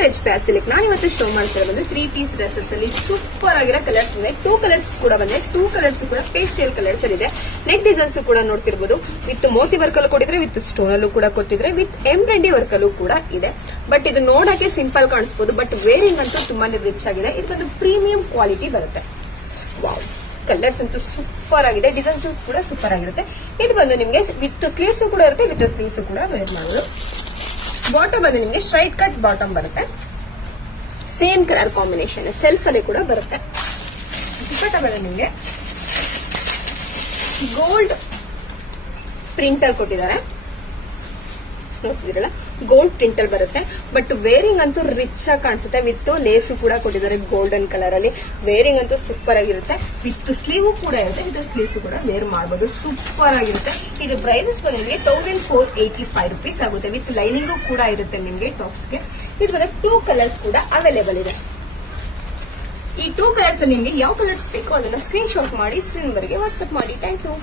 Touch ಪ್ಯಾಸ್ silk. ನಾನು ಇವತ್ತು show ಮಾಡ್ತಾ ಬಂದು 3 ಪೀಸ್ ಡ್ರೆಸಸ್ ಅಲ್ಲಿ ಸೂಪರ್ ಆಗಿರೋ ಕಲರ್ಸ್ ಇದೆ. 2 ಕಲರ್ಸ್ ಕೂಡ ಬಂದೆ. 2 ಕಲರ್ಸ್ ಕೂಡ ಪೇಸ್ಟಲ್ ಕಲರ್ಸ್ ಅಲ್ಲಿ ಇದೆ. ನೆಕ್ ಡಿಸೈನ್ಸ್ ಕೂಡ ನೋಡ್ತಿರ್ಬೋದು. ವಿತ್ ಮೋತಿ ವರ್ಕ್ ಅಲ್ಲೂ ಕೊಟ್ಟಿದ್ರೆ, ವಿತ್ ಸ್ಟೋನ್ ಅಲ್ಲೂ ಕೂಡ ಕೊಟ್ಟಿದ್ರೆ, ವಿತ್ ಎಂಬ್ರಾಯ್ಡರಿ ವರ್ಕ್ ಅಲ್ಲೂ ಕೂಡ ಇದೆ. ಬಟ್ ಇದು ನೋಡಕ್ಕೆ ಸಿಂಪಲ್ ಕಾಣಿಸಬಹುದು, ಬಟ್ ವೇರಿಂಗ್ ಅಂತೂ ತುಂಬಾನೇ ರಿಚ್ ಆಗಿದೆ. ಇದು ಒಂದು ಪ್ರೀಮಿಯಂ ಕ್ವಾಲಿಟಿ ಬರುತ್ತೆ. ವಾವ್, ಕಲರ್ಸ್ ಅಂತೂ ಸೂಪರ್ ಆಗಿದೆ. ಡಿಸೈನ್ಸ್ ಕೂಡ ಸೂಪರ್ ಆಗಿರುತ್ತೆ. ಇದು ಬಂದು ನಿಮ್ಗೆ ವಿತ್ ಸ್ಲೀವ್ಸ್ ಕೂಡ ಇರುತ್ತೆ, ವಿತ್ ಸ್ಲೀವ್ಸ್ ಕೂಡ ವೇರ್ ಮಾಡೋದು. ಬಾಟಮ್ ಬಂದು ನಿಮ್ಗೆ ಸ್ಟ್ರೈಟ್ ಕಟ್ ಬಾಟಮ್ ಬರುತ್ತೆ. ಸೇಮ್ ಕಲರ್ ಕಾಂಬಿನೇಷನ್ ಸೆಲ್ಫ್ ಅಲ್ಲಿ ಕೂಡ ಬರುತ್ತೆ. ದುಪಟ್ಟ ಬಂದು ನಿಮ್ಗೆ ಗೋಲ್ಡ್ ಪ್ರಿಂಟ್ ಅಲ್ಲಿ ಕೊಟ್ಟಿದ್ದಾರೆ. ನೋಡ್ತಿದ್ದೀರಲ್ಲ, ಗೋಲ್ಡ್ ಪ್ರಿಂಟ್ ಅಲ್ಲಿ ಬರುತ್ತೆ. ಬಟ್ ವೇರಿಂಗ್ ಅಂತೂ ರಿಚ್ ಆಗಿ ಕಾಣಿಸುತ್ತೆ. ವಿತ್ ಲೇಸು ಕೂಡ ಕೊಟ್ಟಿದ್ದಾರೆ ಗೋಲ್ಡನ್ ಕಲರ್ ಅಲ್ಲಿ. ವೇರಿಂಗ್ ಅಂತೂ ಸೂಪರ್ ಆಗಿರುತ್ತೆ. ವಿತ್ ಸ್ಲೀವ್ ಕೂಡ ಇರುತ್ತೆ, ವಿತ್ ಸ್ಲೀವ್ಸ್ ಕೂಡ ವೇರ್ ಮಾಡಬಹುದು. ಸೂಪರ್ ಆಗಿರುತ್ತೆ. ಇದು ಪ್ರೈಸಸ್ ಬಂದ್ರೆ 1485 rupees ಆಗುತ್ತೆ. ವಿತ್ ಲೈನಿಂಗು ಕೂಡ ಇರುತ್ತೆ ನಿಮ್ಗೆ ಟಾಪ್ಸ್ಗೆ. ಇದು ಬಂದ್ರೆ 2 ಕಲರ್ಸ್ ಕೂಡ ಅವೈಲೇಬಲ್ ಇದೆ. ಈ 2 ಕಲರ್ಸ್ ಅಲ್ಲಿ ನಿಮ್ಗೆ ಯಾವ ಕಲರ್ಸ್ ಬೇಕೋ ಅದನ್ನ ಸ್ಕ್ರೀನ್ ಶಾಟ್ ಮಾಡಿ ಸ್ಕ್ರೀನ್ ವರೆಗೆ ವಾಟ್ಸ್ಆಪ್ ಮಾಡಿ. Thank you.